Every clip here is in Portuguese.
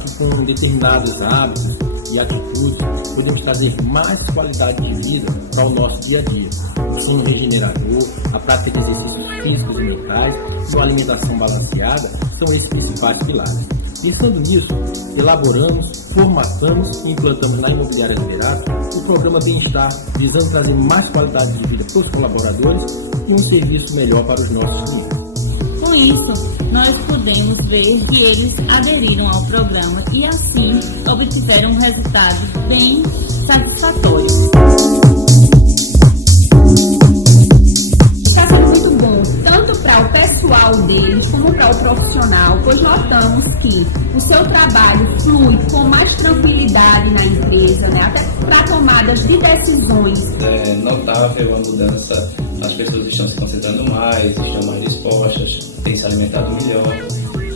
que com determinados hábitos e atitudes podemos trazer mais qualidade de vida para o nosso dia a dia. O sono regenerador, a prática de exercícios físicos e mentais e uma alimentação balanceada são esses principais pilares. Pensando nisso, elaboramos, formatamos e implantamos na Imobiliária Liderato o programa Bem-Estar, visando trazer mais qualidade de vida para os colaboradores e um serviço melhor para os nossos clientes. Com isso, nós podemos ver que eles aderiram ao programa e assim obtiveram um resultado bem satisfatório. Está sendo muito bom, tanto para o pessoal deles como para o profissional, pois notamos que o seu trabalho flui com mais tranquilidade na empresa, né? Até para tomadas de decisões. É notável a mudança, as pessoas estão se concentrando mais, estão mais dispostas, têm se alimentado melhor.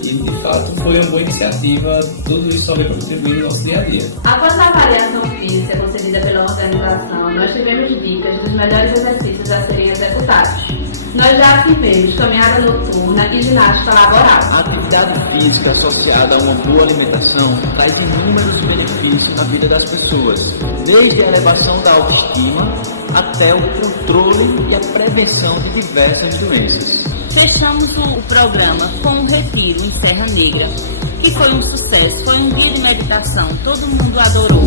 E, de fato, foi uma boa iniciativa, tudo isso só veio para contribuir no nosso dia a dia. Após a avaliação física concedida pela organização, nós tivemos dicas dos melhores exercícios a serem executados. Nós já tivemos caminhada noturna e ginástica laboral. A atividade física associada a uma boa alimentação traz inúmeros benefícios na vida das pessoas, desde a elevação da autoestima até o controle e a prevenção de diversas doenças. Fechamos o programa com um retiro em Serra Negra, que foi um sucesso, foi um dia de meditação, todo mundo adorou.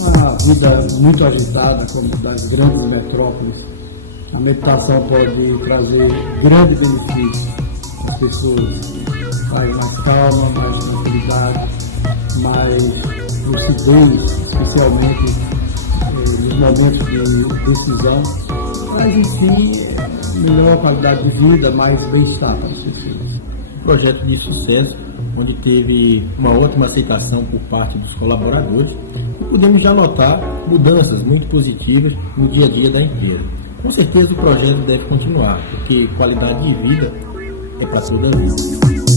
Uma vida muito agitada, como das grandes metrópoles, a meditação pode trazer grande benefício às pessoas. Faz mais calma, mais tranquilidade, mais lucidez, especialmente nos momentos de decisão. Mas, em si, melhor qualidade de vida, mais bem-estar para as pessoas. Um projeto de sucesso, onde teve uma ótima aceitação por parte dos colaboradores e podemos já notar mudanças muito positivas no dia a dia da empresa. Com certeza o projeto deve continuar, porque qualidade de vida é para toda a vida.